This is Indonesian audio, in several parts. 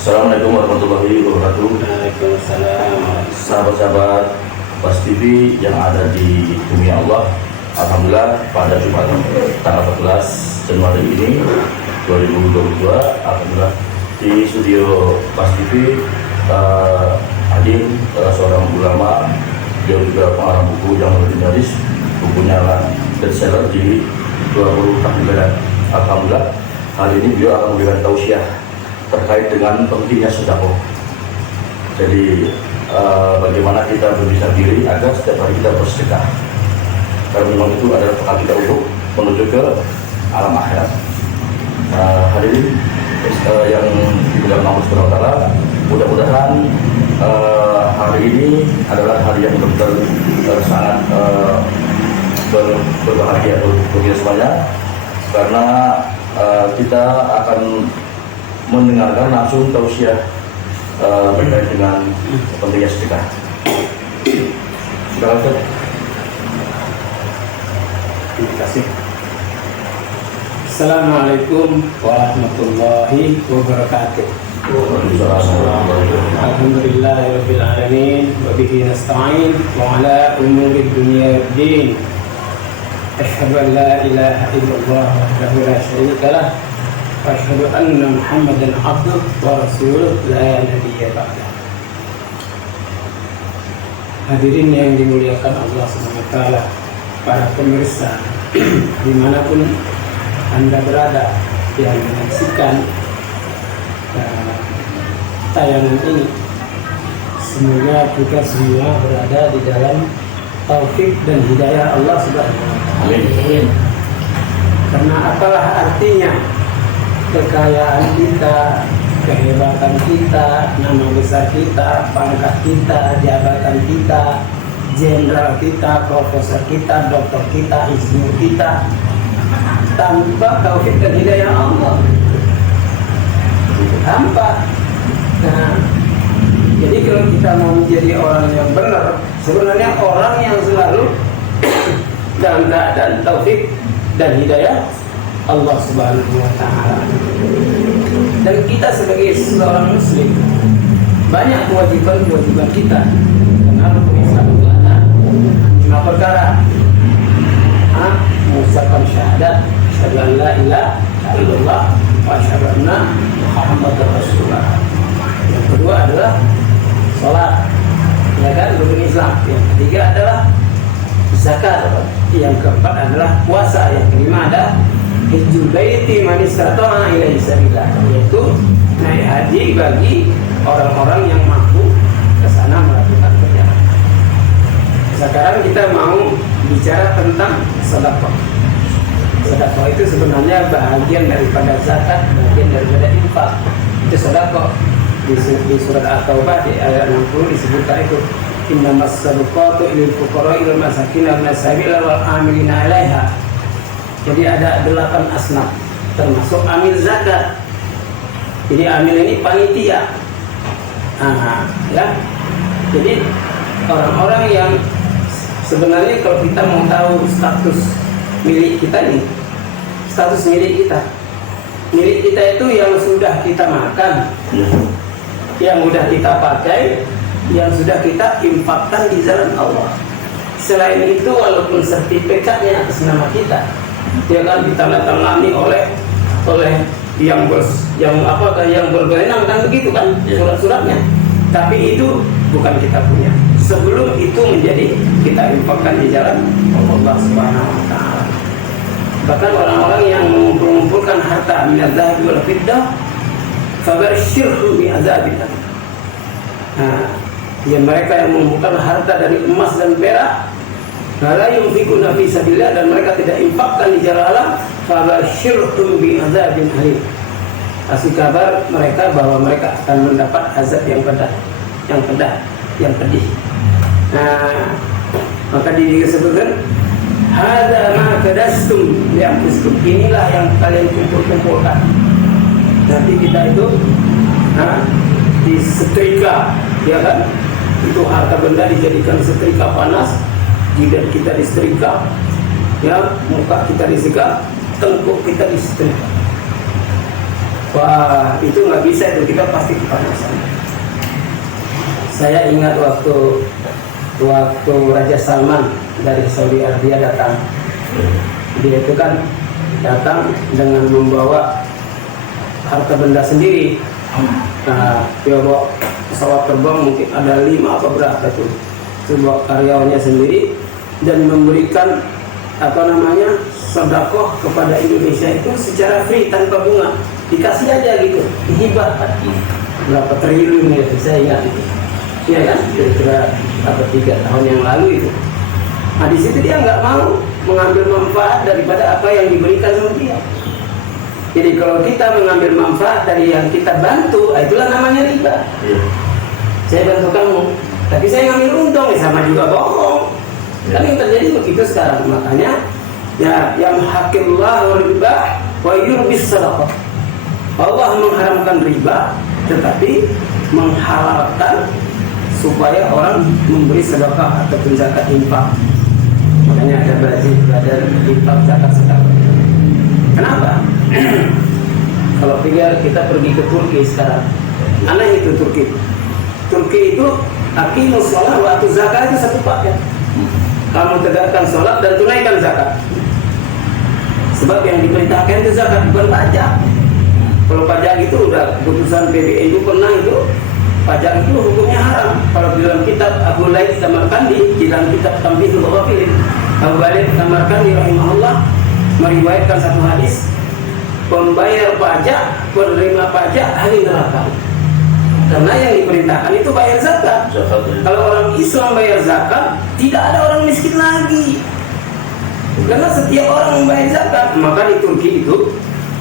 Assalamualaikum warahmatullahi wabarakatuh. Waalaikumsalam. Sahabat-sahabat Pas TV yang ada di bumi Allah, alhamdulillah pada Jumat tanggal 14 Januari ini 2022, alhamdulillah di studio Pas TV hadir seorang ulama, dia juga pengarang buku yang legendaris, bukunya bestseller di 20 tahun negara. Alhamdulillah hari ini beliau akan memberikan tausiah terkait dengan pentingnya sedekah. Jadi bagaimana kita berbisa diri agar setiap hari kita bersedekah, karena memang itu adalah bekal kita untuk menuju ke alam akhirat. Hadirin yang dibilang Allah Subhanahu wa Ta'ala, mudah-mudahan hari ini adalah hari yang benar-benar sangat berbahagia untuk kita semuanya, karena kita akan mendengarkan langsung tausiah berkait dengan pentingnya sedekah. Silakan Ustaz. Terima kasih. Assalamualaikum warahmatullahi wabarakatuh. Alhamdulillahirabbil alamin wa bihi nasta'in wa ala umuri dunya waddin. Asyhadu an la ilaha illallah wahdahu la syarika lah wa asyhadu anna Muhammadan abduhu wa rasuluh la nabiyya ba'dah. Hadirin yang dimuliakan Allah Subhanahu wa Ta'ala, para pemirsa dimanapun Anda berada yang menyaksikan tayangan ini, semoga kita semua berada di dalam taufik dan hidayah Allah Subhanahu wa Ta'ala. Amin. Karena apalah artinya kekayaan kita, kehebatan kita, nama besar kita, pangkat kita, jabatan kita, jenderal kita, profesor kita, dokter kita, insinyur kita, tanpa taufik dan hidayah Allah. Tanpa. Nah, jadi kalau kita mau menjadi orang yang benar, sebenarnya orang yang selalu dalam keadaan taufik dan hidayah Allah Subhanahu wa Ta'ala. Dan kita sebagai seorang muslim, banyak kewajiban-kewajiban kita. Karena rukun Islam itu ada 5 perkara. Mengucapkan syahadat, asyhadu an la ilaha illallah wa asyhadu anna Muhammadar Rasulullah. Yang kedua adalah sholat, ya kan, rukun Islam. Yang ketiga adalah zakat. Yang keempat adalah puasa. Yang kelima adalah hajjul baiti man istata'a ilaihi sabila, yaitu naik haji bagi orang-orang yang mampu ke sana melakukan perjalanan. Sekarang kita mau bicara tentang sedekah. Sedekah itu sebenarnya bagian daripada zakat, bagian daripada infak. Itu sedekah. Di surat At-Taubah di ayat 60 disebutkan itu, innamas sadaqatu lil fuqara'i wal masakin wal sabil wal amilina 'alaiha. Jadi ada 8 asnaf, termasuk amil zakat. Jadi amil ini panitia. Ya. Jadi orang-orang yang sebenarnya kalau kita mau tahu status milik kita nih, status milik kita itu yang sudah kita makan, yang sudah kita pakai, yang sudah kita infakkan di jalan Allah. Selain itu, walaupun sertifikatnya atas nama kita, dia kan ditandatangani oleh yang berwenang kan, begitu kan surat-suratnya. Tapi itu bukan kita punya. Sebelum itu menjadi kita infakkan di jalan Allah Subhanahu wa Ta'ala. Bahkan orang-orang yang mengumpulkan harta minaz zahabi wal fiddah, fabasyirhum bi'adzabin. Yang mereka yang mengumpulkan harta dari emas dan perak, la yunfikuna fi sabilillah, dan mereka tidak infakkan di jalan Allah, fabasyirhum bi'adzabin alim. Kasih kabar mereka bahwa mereka akan mendapat azab yang pedih. Maka disebutkan hadza ma kadastum li anfusikum, inilah yang kalian kumpulkan. Nanti kita itu disetrika, ya kan? Itu harta benda dijadikan setrika panas, jidat kita disetrika, ya, muka kita disetrika, tengkuk kita disetrika. Wah, itu nggak bisa, itu kita pasti kepanasan. Saya ingat waktu Raja Salman dari Saudi Arabia datang. Dia itu kan datang dengan membawa harta benda sendiri. Nah, dia bawa pesawat terbang mungkin ada 5 apa berapa tuh. Bawa karyawannya sendiri dan memberikan sedekah kepada Indonesia itu secara free tanpa bunga, dikasih aja gitu, hibah. Berapa triliun ya, saya ingat itu. Iya kan, kira-kira 3 tahun yang lalu itu. Nah di situ dia nggak mau mengambil manfaat daripada apa yang diberikan sama dia. Jadi kalau kita mengambil manfaat dari yang kita bantu, itulah namanya riba. Saya bantu kamu, tapi saya ngambil untung, sama juga bohong. Kan yang terjadi begitu sekarang. Makanya ya, yang hakillahu riba wa yurbis sadaqah. Allah mengharamkan riba, tetapi menghalalkan supaya orang memberi sedekah ataupun zakat infak. Makanya ada badan infak zakat sedekah. Kenapa? Kalau kita pergi ke Turki sekarang, aneh itu Turki. Turki itu aqimus shalah wa atuz zakat itu satu paket. Kamu tegakkan sholat dan tunaikan zakat. Sebab yang diperintahkan itu zakat, bukan pajak. Kalau pajak itu udah keputusan PBN itu pernah itu, pajak itu hukumnya haram. Kalau di dalam kitab Abu Laith Samarkandi, di dalam kitab Tambihul Ghafilin, Abu Laith Samarkandi rahimahullah meriwayatkan satu hadis, pembayar pajak, penerima pajak ahli neraka. Karena yang diperintahkan itu bayar zakat. Kalau orang Islam bayar zakat, tidak ada orang miskin lagi. Karena setiap orang membayar zakat. Maka di Turki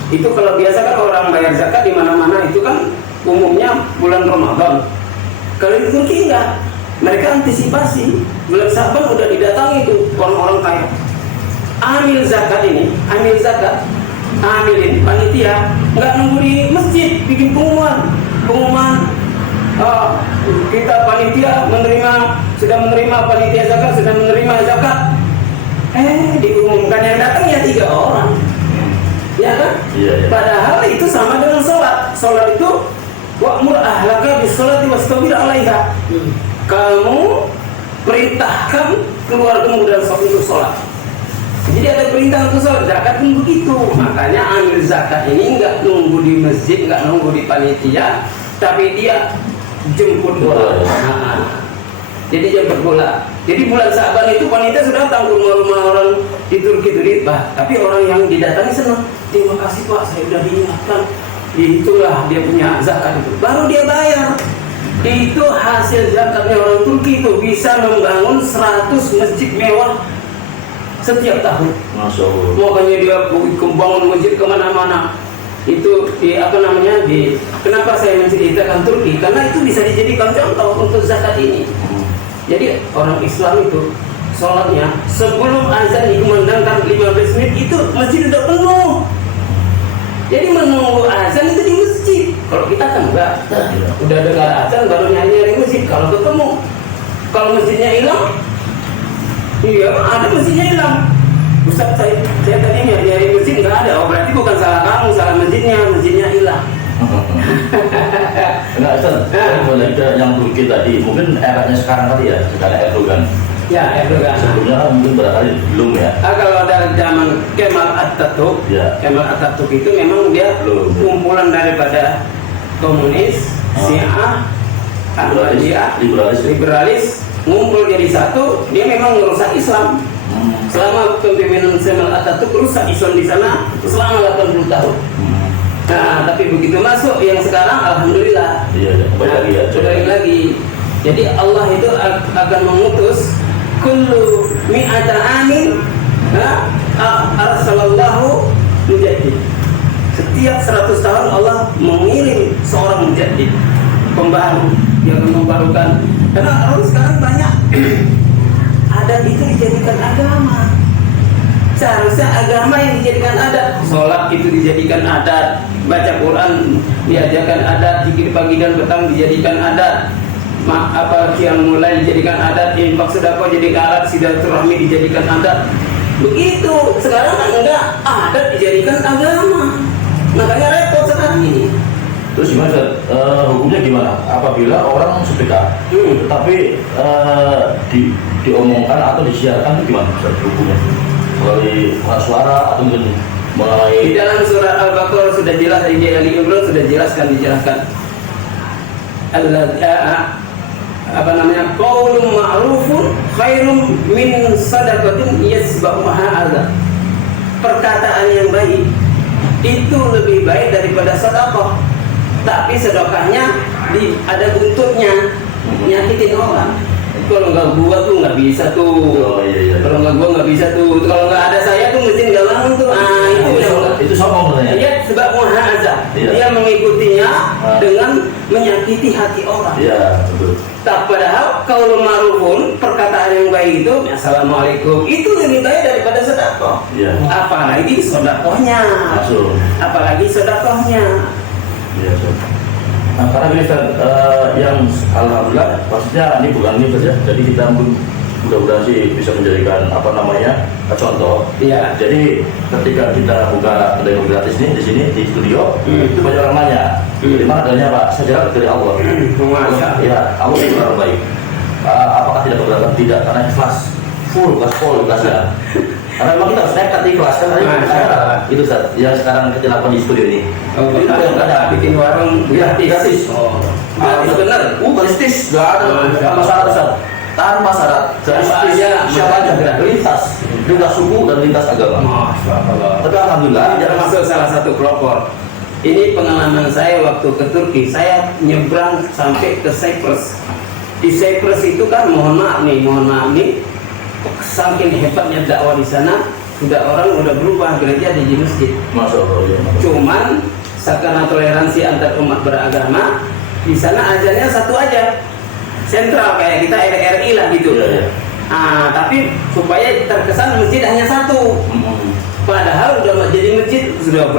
itu kalau biasa kan orang bayar zakat di mana-mana itu kan umumnya bulan Ramadan. Kalau di Turki enggak. Mereka antisipasi. Bulan Syaban udah didatangi itu orang-orang kaya. Amil zakat ini, amilin panitia nggak nunggu di masjid bikin pengumuman. Kita panitia sudah menerima panitia zakat, sudah menerima zakat. Diumumkan yang datang ya 3 orang, ya kan? Iya. Padahal itu sama dengan sholat. Sholat itu wa'mur ahlaka bis-sholati wastabir 'alaiha. Kamu perintahkan keluargamu dan untuk sholat. Jadi ada perintah untuk sholat. Zakat pun begitu. Makanya amil zakat ini nggak nunggu di masjid, nggak nunggu di panitia, tapi dia jemput bola. Jadi jemput bola. Jadi bulan Syaban itu panitia sudah datang ke rumah-rumah orang di Turki itu, tapi orang yang didatangi senang. Terima kasih Pak, saya sudah diingatkan. Itulah dia punya zakat itu. Baru dia bayar. Itu hasil zakatnya orang Turki itu bisa membangun 100 masjid mewah setiap tahun. Masya Allah. Makanya dia bangun masjid kemana-mana. Itu kenapa saya menceritakan Turki? Karena itu bisa dijadikan contoh untuk zakat ini. Jadi orang Islam itu sholatnya sebelum azan dikumandangkan 15 menit itu masjid udah penuh. Jadi menunggu azan itu di masjid. Kalau kita kan enggak, udah dengar azan baru nyari masjid. Kalau ketemu, kalau masjidnya hilang, iya ada masjidnya hilang. Ustaz, saya tadi nyari masjid nggak ada. Oh berarti bukan salah kamu, salah masjidnya hilang. Enggak, Ustaz. Boleh yang Turki tadi, mungkin eranya sekarang kali ya, sekarang Erdogan. Ya, Erdogan. Sebelumnya kan mungkin barangkali belum ya. Kalau dari zaman Kemal Atatürk, Kemal Atatürk itu memang dia kumpulan daripada komunis, Syiah, liberalis, ngumpul jadi satu. Dia memang merusak Islam. Selama kepemimpinan Kemal Atatürk rusak Islam di sana selama 80 tahun. Nah, tapi begitu masuk yang sekarang, alhamdulillah. Kembali lagi. Jadi Allah itu akan mengutus kullu mi'ata amin arsalallahu mujaddid. Setiap 100 tahun Allah mengirim seorang mujaddid, pembaru yang membarukan. Karena orang sekarang banyak adat itu dijadikan agama. Seharusnya agama yang dijadikan adat, sholat itu dijadikan adat, baca Quran diajarkan adat, zikir pagi dan petang dijadikan adat, yang mulai dijadikan adat, infak sedekah jadi alat, silaturahmi dijadikan adat. Begitu sekarang kan enggak, adat dijadikan agama. Makanya repot sekarang. ini. Terus gimana Ustaz? Hukumnya gimana? Apabila orang sedekah, tapi diomongkan atau disiarkan itu gimana Ustaz hukumnya? Melalui suara atau mungkin Di melalui dalam surat Al-Baqarah sudah jelas, di Ali Imran sudah dijelaskan. Apa namanya? Qaulun ma'rufun khairum min sadaqatin yasba'uha adza. Perkataan yang baik itu lebih baik daripada sedekah. Tapi sedekahnya ada buntutnya, nyakitin orang. Kalau nggak gua tuh nggak bisa tuh. Oh, iya. Kalau nggak gua nggak bisa tuh. Kalau nggak ada saya tuh mesin nggak bangun tuh. itu sombong sebenarnya. Dia sebab muhazah. Iya. Dia mengikutinya dengan menyakiti hati orang. Iya, betul. Tak padahal kalau ma'rufun, perkataan yang baik itu assalamualaikum itu lebih baik daripada sedekah. Iya. Apalagi sedekahnya. Masuk. Apalagi sedekahnya. Iya, Ustaz. Nah, karena ini Ustaz, yang alhamdulillah, maksudnya ini bukan ini saja. Jadi kita mudah-mudahan sih bisa menjadikan apa namanya contoh. Iya. Jadi ketika kita buka kedai kopi gratis ini di sini di studio, itu banyak orang nanya, dari mana adanya Pak? Saya jawab dari Allah. Ya, Allah itu orang baik. Apakah tidak keberatan? Tidak, karena ikhlas, full ikhlasnya. Karena memang kita harus nekat ikhlas kan tadi itu Ustaz, yang sekarang kita lakukan di studio ini. Itu yang ada bikin warung gratis. Oh, Gratis benar. gratis, nggak ada syarat Ustaz. Tanpa syarat, gratis, siapa aja lintas suku dan lintas agama. Masya Allah. Tapi alhamdulillah, Termasuk salah satu pelopor. Ini pengalaman saya waktu ke Turki. Saya nyebrang sampai ke Cyprus. Di Cyprus itu kan mohon maaf nih, saking hebatnya dakwah di sana, orang udah berubah gereja jadi masjid. Masya Allah, ya. Cuman karena toleransi antar umat beragama, di sana azannya satu aja, sentral kayak kita RRI lah gitu. Iya. Tapi supaya terkesan masjid hanya satu. Padahal udah jadi masjid sudah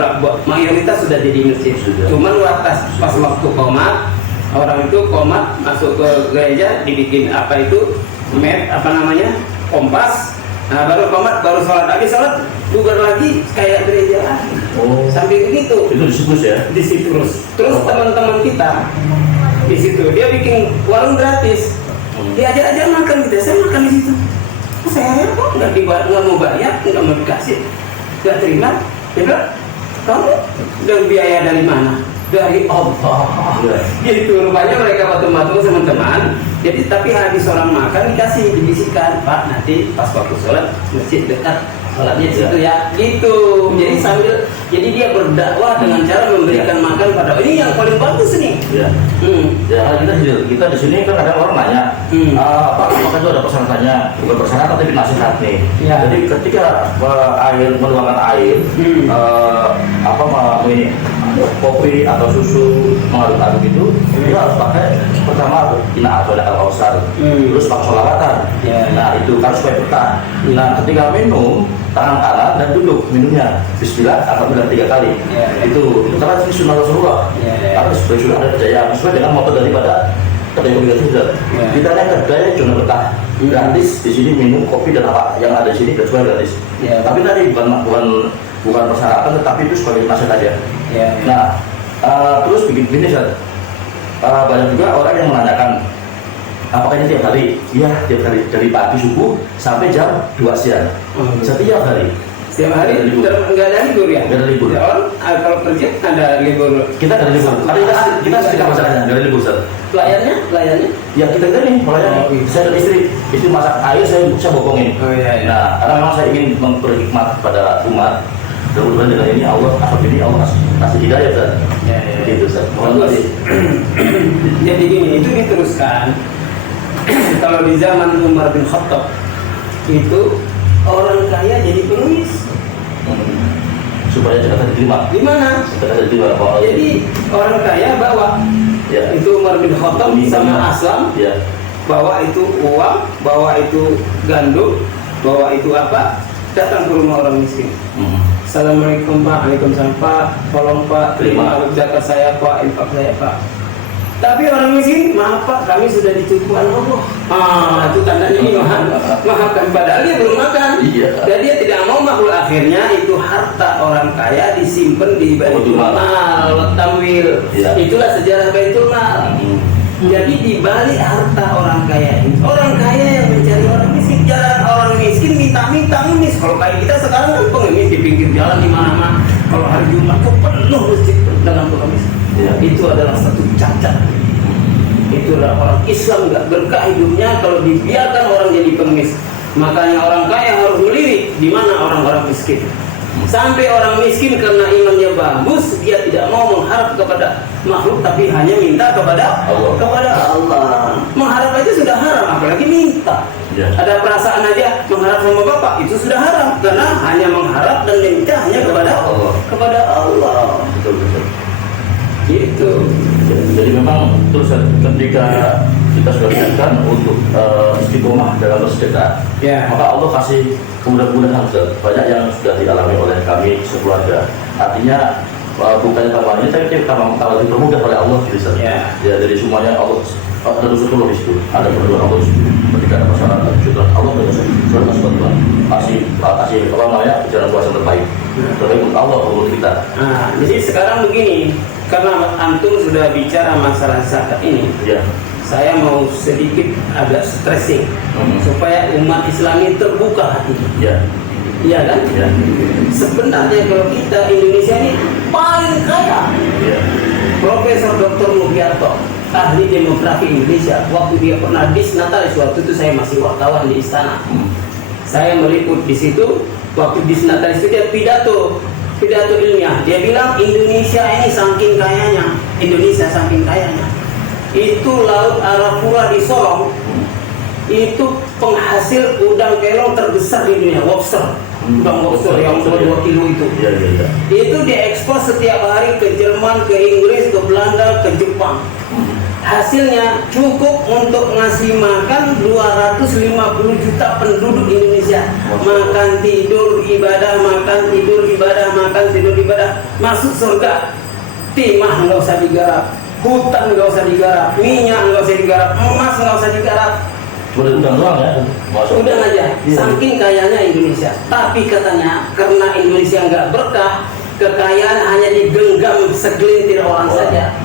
mayoritas sudah jadi masjid. Cuman pas waktu komat, orang itu komat masuk ke gereja dibikin kompas. Nah baru komat, baru sholat bubar lagi kayak gereja lagi. Oh. Sampai begitu. Itu di Siprus ya? Di Siprus. Terus teman-teman kita di situ dia bikin warung gratis. Diajak-ajak makan gitu. Saya makan di situ. Saya kok nggak mau bayar, nggak mau dikasih, nggak terima. Dia bilang, kamu dan biaya dari mana? Dari Allah. Gitu rupanya mereka patung-patung teman-teman. Jadi tapi habis orang makan dikasih, dibisikkan, Pak nanti pas waktu sholat masjid dekat sholatnya di situ ya. Gitu. Jadi dia berdakwah dengan cara memberikan makan pada ini yang paling bagus nih. Iya. Ya kita di sini kan ada orang nanya, apakah itu ada persyaratannya? Bukan persyaratan tapi nasihat nih. Ya. Jadi ketika menuangkan air, ini kopi atau susu mengaduk-aduk itu, dia harus pakai pertama kina atau ada al-kausar, terus pakai sholawatan. Ya. Nah itu kan supaya betah. Nah ketika minum tangan kanan dan duduk minumnya Bismillah alhamdulillah 3 kali. Ya. Itu karena ini sunnah Rasulullah. Ya. Karena sebagai sunnah ada percayaan sesuai dengan moto daripada kedai kopi gratis. Ya. Kita naik kedai zona betah gratis di sini minum kopi dan apa yang ada di sini gratis. Ya. Tapi tadi bukan persyaratan tetapi itu sebagai nasihat aja. Ya. Nah terus bikin gini Ustaz. Banyak juga orang yang menanyakan apakah ini tiap hari? Iya tiap hari dari pagi subuh sampai jam 2 siang. Setiap hari. Setiap hari nggak ada libur ya? Nggak ada libur. Ya, orang kalau kerja ada libur. Kita ada libur. Kita sedikit masalahnya nggak ada libur Ustaz. Pelayannya? Ya kita nih melayani. Saya dan istri masak air saya bokongin. Oh iya. Nah karena memang saya ingin berhikmat pada umat. Kemudian dengan ini Allah kasih hidayah Ustaz. Ya. Begitu Ustaz. Mohon maaf. Jadi gini, itu diteruskan. Kalau di zaman Umar bin Khattab itu orang kaya jadi penulis. Supaya Jakarta diterima. Di mana? Jakarta diterima. Jadi orang kaya bawa. Ya. Itu Umar bin Khattab sama Aslam. Ya. Bawa itu uang, bawa itu gandum, bawa itu apa? Datang ke rumah orang miskin. Assalamualaikum Pak, Waalaikumsalam Pak, tolong Pak, terima zakat saya Pak, infak saya Pak. Tapi orang miskin, maaf Pak, kami sudah dicukupan Allah. Itu tandanya ini makan, padahal dia belum makan. Iya. Dan dia tidak mau makhluk akhirnya itu harta orang kaya disimpan di balik mal, kecil. Ya. Itulah sejarah Baitul Mal. Jadi di balik harta orang kaya ini, orang kaya yang mencari orang miskin, jalan orang miskin minta-minta ngemis. Kalau kayak kita sekarang kan pengemis di pinggir jalan di mana-mana. Kalau hari Jumat kok penuh masjid dengan pengemis. Ya. Itu adalah satu cacat. Itulah orang Islam nggak berkah hidupnya kalau dibiarkan orang jadi pengemis. Makanya orang kaya harus melirik di mana orang-orang miskin. Sampai orang miskin karena imannya bagus, dia tidak mau mengharap kepada makhluk tapi hanya minta kepada Allah. kepada Allah. Mengharap aja sudah haram, apalagi minta. Ya. Ada perasaan aja mengharap sama bapak itu sudah haram karena hanya mengharap dan minta hanya kepada Allah. kepada Allah. Betul. Gitu. Jadi memang terus ketika kita sudah niatkan untuk istiqomah dalam bersedekah, Ya. maka Allah kasih kemudahan Ustaz. Banyak yang sudah dialami oleh kami sekeluarga. Artinya bukannya tawarannya, tapi kita dipermudah oleh Allah gitu Ustaz. Ya. Ya, dari semuanya Allah ada Rasulullah di situ, ada perbuatan Allah di situ. Ketika ada masalah, syukur Allah sudah masuk Tuhan. Kasih apa namanya jalan kuasa terbaik untuk Allah untuk kita. Nah, jadi sekarang begini, karena antum sudah bicara masalah zakat ini, Ya. saya mau sedikit agak stressing supaya umat Islam ini terbuka hati. Ya. Iya kan? Ya. Sebenarnya kalau kita Indonesia ini paling kaya. Ya. Profesor Dr. Mugiarto, ahli demografi Indonesia, waktu dia pernah disnatalis, waktu itu saya masih wartawan di istana. Saya meliput di situ. Waktu disnatalis itu dia pidato ilmiah. Dia bilang Indonesia ini saking kayanya, itu laut Arafura di Sorong itu penghasil udang pelong terbesar di dunia, lobster. Udang lobster yang 2 kilo itu. Ya. Itu diekspor setiap hari ke Jerman, ke Inggris, ke Belanda, ke Jepang. Hasilnya cukup untuk ngasih makan 250 juta penduduk Indonesia. Makan, tidur, ibadah, makan, tidur, ibadah, makan, tidur, ibadah. Masuk surga. Timah nggak usah digarap, hutan nggak usah digarap, minyak nggak usah digarap, emas nggak usah digarap. Boleh udang doang ya? Masuk. Udah aja, Iya. saking kayanya Indonesia. Tapi katanya karena Indonesia nggak berkah, kekayaan hanya digenggam segelintir orang saja.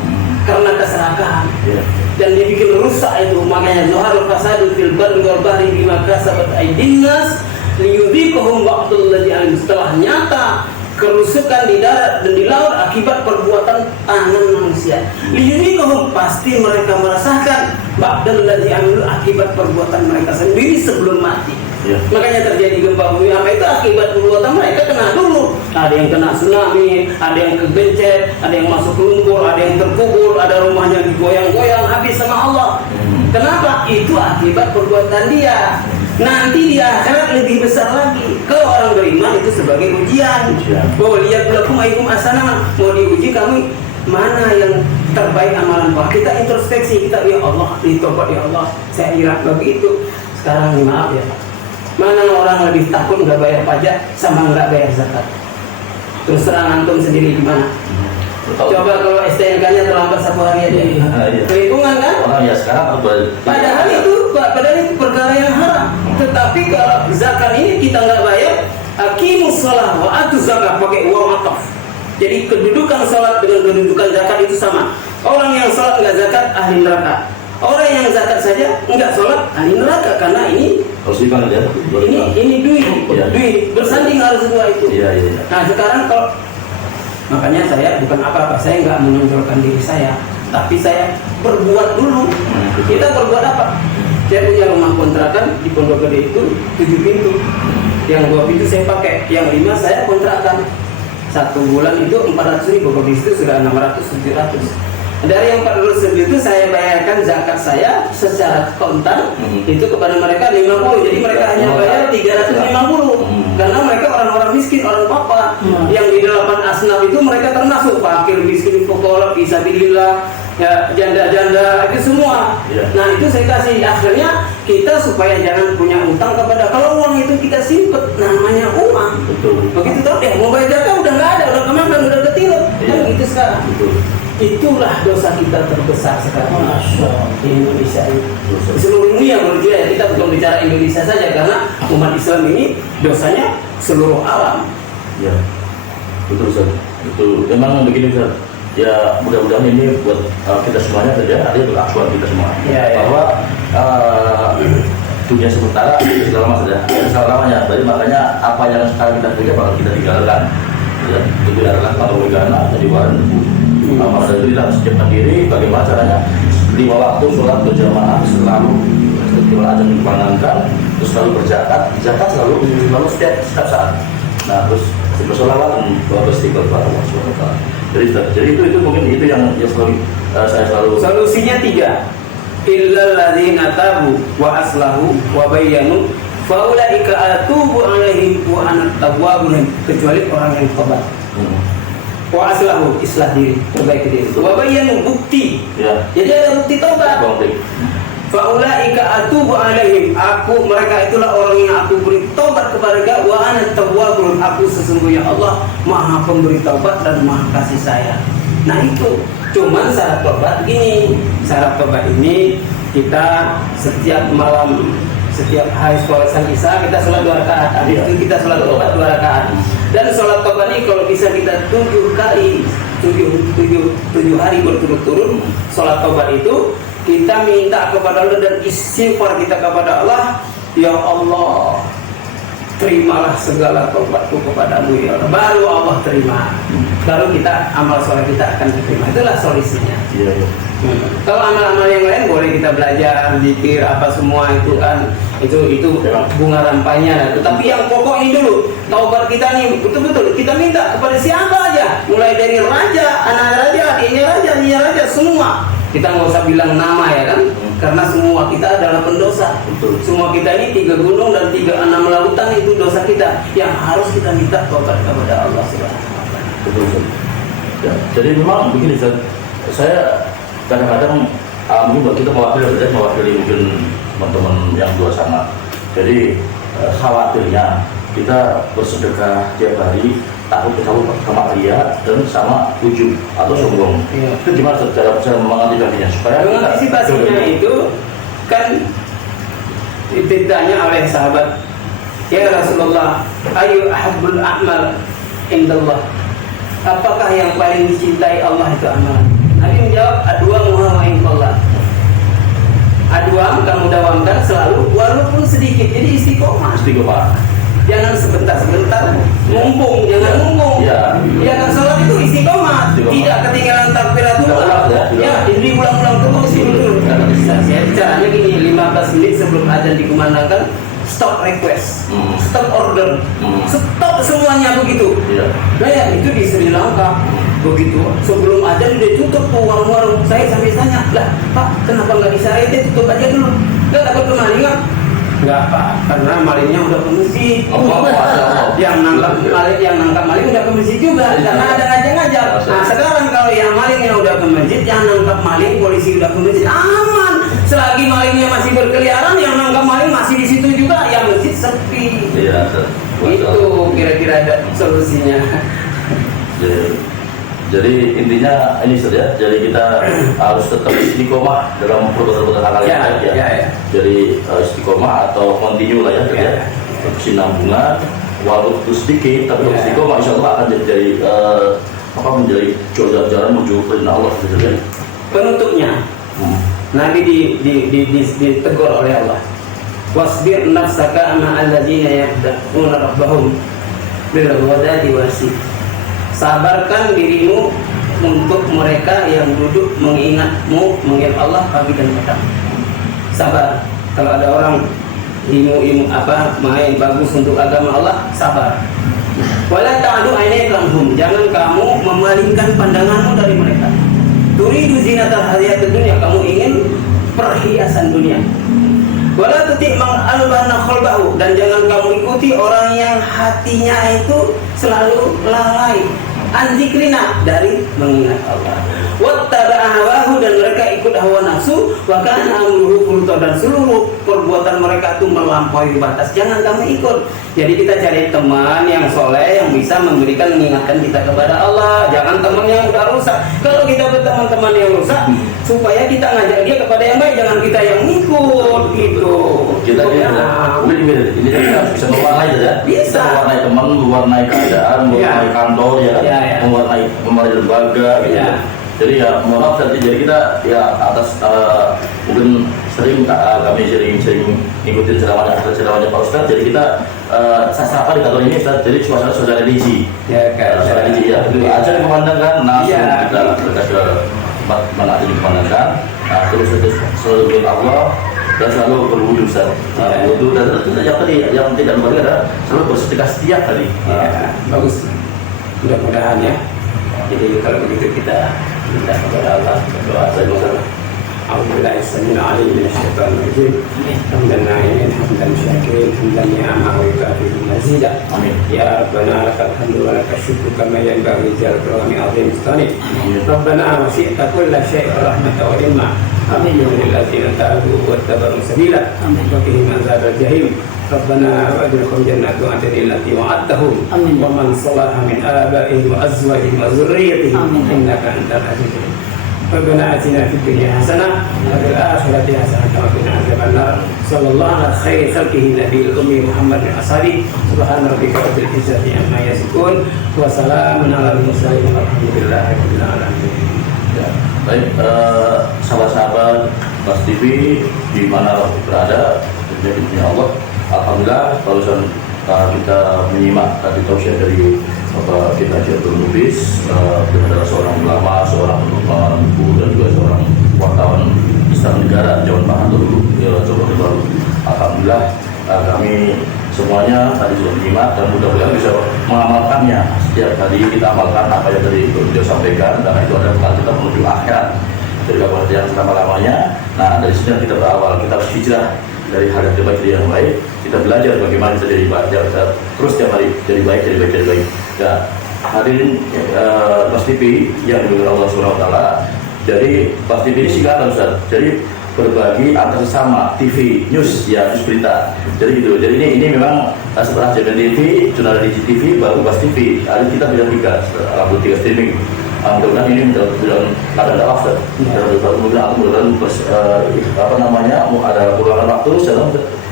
Karena keserakahan. Iya. Dan dibikin rusak itu, makanya zuharul fasadu fil barri wal bahri bima kasabat aydin nas liyudhiqahum ba'dal ladzi 'amilus. Setelah nyata kerusakan di darat dan di laut akibat perbuatan tangan manusia. Liyudhiqahum, pasti mereka merasakan ba'dal ladzi 'amilu, akibat perbuatan mereka sendiri sebelum mati. Iya. Makanya terjadi gempa bumi apa itu akibat perbuatan mereka kena dulu. Ada yang kena tsunami, ada yang kegencet, ada yang masuk lumpur, ada yang terkubur, ada rumahnya digoyang-goyang habis sama Allah. Kenapa? Itu akibat perbuatan dia. Nanti di akhirat lebih besar lagi. Kalau orang beriman itu sebagai ujian. Oh, lihat belakum aikum asana, mau diuji kamu mana yang terbaik amalan Pak. Kita introspeksi, kita ya Allah, ditobat ya Allah, saya ira begitu. Sekarang maaf ya Pak. Mana orang lebih takut nggak bayar pajak sama nggak bayar zakat? Terus terang antum sendiri gimana? Coba kalau STNK-nya terlambat 1 hari aja, perhitungan kan? Orang ya sekarang Padahal itu perkara yang haram. Tetapi kalau zakat ini kita nggak bayar, aqimus shalah wa atuz zakat, pakai uang wakaf. Jadi kedudukan salat dengan kedudukan zakat itu sama. Orang yang salat nggak zakat ahli neraka. Orang yang zakat saja nggak sholat ahli neraka karena ini harus dibangun ya. ini duit, Ya. duit bersanding harus dua itu. Iya. Nah sekarang kalau makanya saya bukan apa-apa, saya nggak menonjolkan diri saya, tapi saya berbuat dulu. Kita berbuat apa? Saya punya rumah kontrakan di Pondok Gede itu 7 pintu, yang 2 pintu saya pakai, yang 5 saya kontrakan. 1 bulan itu 400.000, kalau di situ sudah 600-700. Dari yang 400.000 itu saya bayarkan zakat saya secara kontan itu kepada mereka 50. Jadi mereka hanya bayar 350 karena mereka orang-orang miskin, orang papa. Yang di 8 asnaf itu mereka termasuk fakir, miskin, fuqara, fisabilillah, ya, janda-janda itu semua. Nah itu saya kasih. Akhirnya kita supaya jangan punya utang kepada, kalau uang itu kita simpet namanya uang. Betul. Begitu tahu mau bayar zakat udah nggak ada, udah kemakan, udah ketilut. Kan gitu sekarang. Itulah dosa kita terbesar sekarang di Indonesia ini. Di seluruh dunia menurut saya, kita bukan bicara Indonesia saja karena umat Islam ini dosanya seluruh alam. Ya, betul Ustaz. Itu memang begini Ustaz. ya mudah-mudahan ini buat kita semuanya saja, artinya buat acuan kita semua, bahwa dunia sementara itu selama saja, selamanya. Jadi makanya apa yang sekarang kita punya bakal kita tinggalkan, ya, itu adalah kalau wegana jadi waran debu. Maka dari itu kita harus siapkan diri. Bagaimana caranya? 5 waktu sholat berjamaah selalu ketika azan dikumandangkan, terus selalu berzakat selalu setiap saat. Nah, terus bersolawat beristighfar kepada Allah Subhanahu wa taala. Jadi itu mungkin itu yang selalu saya selalu. Solusinya 3. Illal ladzina tabu wa aslahu wa bayyanu faulaika atubu alaihim wa ana tawwabun, kecuali orang yang tobat. Wa aslahu, islah diri, perbaiki diri. Wa bayyanu, bukti. Ya. Jadi ada bukti tobat. Faulaika atubu alaihim, mereka itulah orang yang aku beri taubat kepada wa ana tawwabun, aku sesungguhnya Allah Maha pemberi taubat dan Maha kasih sayang. Nah itu cuman syarat tobat gini. Syarat tobat ini kita setiap malam, setiap hari sholat isya kita sholat 2 rakaat. Habis itu kita sholat tobat 2 rakaat. Dan sholat tobat ini kalau bisa kita 7 kali, 7 hari berturut-turut sholat tobat itu, kita minta kepada Allah dan istighfar kita kepada Allah, ya Allah, terimalah segala taubatku kepadamu ya Allah. Baru Allah terima, baru kita amal soleh kita akan diterima. Itulah solusinya. Kalau amal-amal yang lain boleh kita belajar, zikir apa semua itu kan, itu bunga rampainya. Tapi yang pokok ini dulu, taubat kita nih betul-betul kita minta kepada siapa aja, mulai dari raja, anak raja, adiknya raja, semua. Kita nggak usah bilang nama ya kan, karena semua kita adalah pendosa. Betul. Semua kita ini 3 gunung dan 6 lautan itu dosa kita yang harus kita minta taubat kepada Allah Subhanahu wa taala. Betul. Ya, jadi memang begini, saya kadang-kadang mungkin kita mewakili mungkin teman-teman yang di luar sana. Jadi khawatirnya kita bersedekah tiap hari takut sama ria dan sama ujub atau sombong. Itu gimana cara mengantisipasinya supaya mengantisipasinya itu kan ditanya oleh sahabat, ya Rasulullah, ayu ahabbul a'mal indallah, apakah yang paling dicintai Allah itu amalan? Nabi menjawab, adwamuha wa indallah, adwam kamu dawamkan selalu walaupun sedikit. Jadi istiqomah. Jangan sebentar-sebentar mumpung, jangan mumpung. Ya kan sholat itu istiqomah. Tidak ketinggalan takbiratul ihram. Ya, jadi ulang-ulang terus itu. Saya caranya gini, 15 menit sebelum azan dikumandangkan, stop request, stop order, stop semuanya begitu. Nah ya itu di Sri Lanka begitu. Sebelum azan udah tutup tuh warung-warung. Saya sampai tanya, lah Pak, kenapa nggak disarete, tutup aja dulu? Nggak takut kemalingan? Enggak Pak, karena malingnya udah ke masjid. Yang nangkap maling udah ke masjid juga, karena ada ngajak-ngajak. Nah sekarang kalau yang malingnya udah ke masjid, yang nangkap maling polisi udah ke masjid, aman. Selagi malingnya masih berkeliaran, yang nangkap maling masih di situ juga, yang masjid sepi. Itu kira-kira ada solusinya. Jadi intinya ini saja. Jadi kita harus tetap istiqomah dalam perbuatan halal yang baik ya. Jadi istiqomah atau continue lah ya. Kesinambungan walaupun sedikit tapi istiqomah insya Allah akan jadi menjadi jalan menuju perintah Allah saja. Penutupnya Nabi ditegur oleh Allah. Wasbir nafsaka ma'al ladzina yad'una rabbahum bil ghadati wasi. Sabarkan dirimu untuk mereka yang duduk mengingatmu, mengingat Allah pagi dan petang. Sabar. Kalau ada orang ilmu main bagus untuk agama Allah, sabar. Wala ta'du ainaikum, jangan kamu memalingkan pandanganmu dari mereka. Turidu zinatal hayatid dunya, kamu ingin perhiasan dunia. Wala tuti' man albana qalbahu, dan jangan kamu ikuti orang yang hatinya itu selalu lalai an dzikrina, dari mengingat Allah. Wattaba'a hawahu, dan mereka mengikut hawa nafsu, wa kana amruhu furta, dan seluruh perbuatan mereka itu melampaui batas. Jangan kamu ikut. Jadi kita cari teman yang soleh, yang bisa memberikan, mengingatkan kita kepada Allah. Jangan teman yang udah rusak. Kalau kita berteman-teman yang rusak, supaya kita ngajak dia kepada yang baik, jangan kita yang ikut gitu. Kita ini kan bisa mewarnai ya, Bisa. mewarnai teman, mewarnai keadaan, mewarnai kantor ya, mewarnai lembaga gitu. Jadi ya mohon maaf tadi, jadi kita ya atas mungkin sering kami sering ngikutin ceramahnya Pak Ustadz. Jadi kita sastra di kantor ini Ustadz, jadi suasana religi. Ya kan. Religi ya. Itu aja dikumandangkan, kita ke mana aja dikumandangkan. Nah terus selalu bilang Allah dan selalu berwudu Ustaz. Wudu dan yang tadi yang tidak berbalik adalah selalu bersedekah setia tadi. Bagus. Mudah-mudahan ya. Jadi kalau begitu kita minta kepada Allah, berdoa saja. Alhamdulillah samil alim min syaitanir rajim. Hamdan na'imin, hamdan syakirin, hamdan ni'amah wa yukafiru mazida. Amin. Ya Rabbana lakal hamdu wa lakal syukru kama yanbaghi jalal karami azim istani. Rabbana wasi'ta kulla syai'in rahmatan wa ilma. Amin ya lilladzina tabu wa tabaru sabila. Amin wa qihim azabal jahim. Rabbana wa'adilhum jannatu adnin allati wa'adtahum. Amin. Wa man salaha min abaihim wa azwajihim wa dzurriyyatihim innaka antal azizul. ربنا آتنا في الدنيا حسنة وفي الآخرة حسنة وقنا عذاب النار. صلى الله على خير خلقه النبي الأمي محمد بن أصحابه. سبحان ربك رب العزة عما يصفون وسلام على المرسلين والحمد لله رب العالمين. Baik, sahabat-sahabat Mas TV di mana berada, jadi Allah, alhamdulillah barusan kita menyimak tadi tausiah dari Bapak kita Jatuh Lubis, adalah seorang ulama, seorang ibu dan juga seorang wartawan Istana Negara Jawa Barat dulu, Jawa Barat. Alhamdulillah kami semuanya tadi sudah menyimak dan mudah-mudahan bisa mengamalkannya. Setiap tadi kita amalkan apa yang tadi beliau sampaikan, karena itu adalah bekal kita menuju akhirat dari kabar yang selama-lamanya. Nah dari sini kita berawal, kita harus hijrah dari hal yang terbaik yang baik. Kita belajar bagaimana kita jadi baik, terus setiap hari jadi baik. Ya, hadirin Pas TV yang dimuliakan Allah Subhanahu Wa Taala. Jadi Pas TV ini singkatan Ustaz. Jadi berbagi antar sesama TV news ya, news berita. Jadi gitu. Jadi ini memang setelah Jalan TV, Jurnal TV, baru Pas TV. Hari kita beda 3, alhamdulillah 3 streaming. Mudah-mudahan ini mudah-mudahan ada waktu, mudah-mudahan ada kurangan waktu,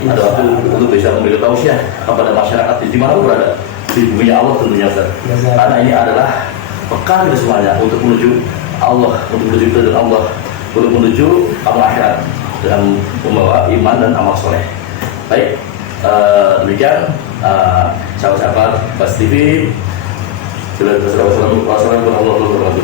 ada waktu untuk bisa memberikan tausiah kepada masyarakat di mana berada di bumi Allah tentunya Ustaz. Karena ini adalah bekal kita semuanya untuk menuju Allah, untuk menuju keridhaan Allah, untuk menuju amal akhirat dengan membawa iman dan amal soleh. Baik, demikian sahabat-sahabat Pas TV. Wassalamualaikum warahmatullahi wabarakatuh.